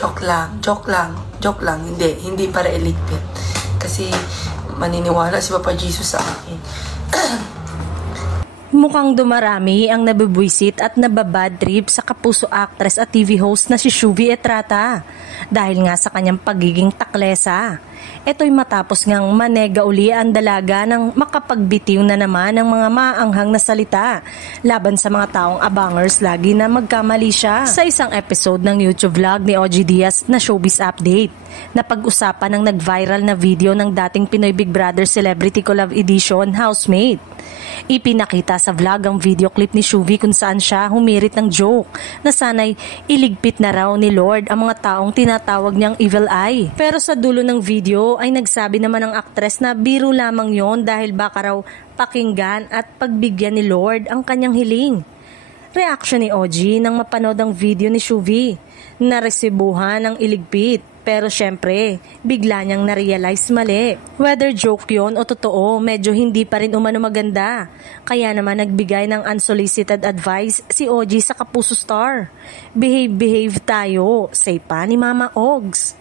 Joke lang. Hindi para iligpit. Kasi maniniwala si Papa Jesus sa akin. Mukhang dumarami ang nabibwisit at nababad trip sa kapuso actress at TV host na si Shuvi Estrata dahil nga sa kanyang pagiging taklesa. Ito'y matapos ngang manega uli ang dalaga ng makapagbitiw na naman ng mga maanghang na salita laban sa mga taong abangers lagi na magkamali siya. Sa isang episode ng YouTube vlog ni OG Diaz na Showbiz Update, na pag-usapan ng nag-viral na video ng dating Pinoy Big Brother Celebrity Collab Edition housemate. Ipinakita sa vlog ang video clip ni Shuvi kung saan siya humirit ng joke na sana'y iligpit na raw ni Lord ang mga taong tinatawag niyang evil eye. Pero sa dulo ng video ay nagsabi naman ang aktres na biro lamang yon dahil baka raw pakinggan at pagbigyan ni Lord ang kanyang hiling. Reaksyon ni OG nang mapanood ang video ni Shuvi na resibuhan ng iligpit. Pero syempre, bigla niyang na-realize mali. Whether joke yon o totoo, medyo hindi pa rin umano maganda. Kaya naman nagbigay ng unsolicited advice si OG sa Kapuso Star. Behave tayo, say pa ni Mama Ogs.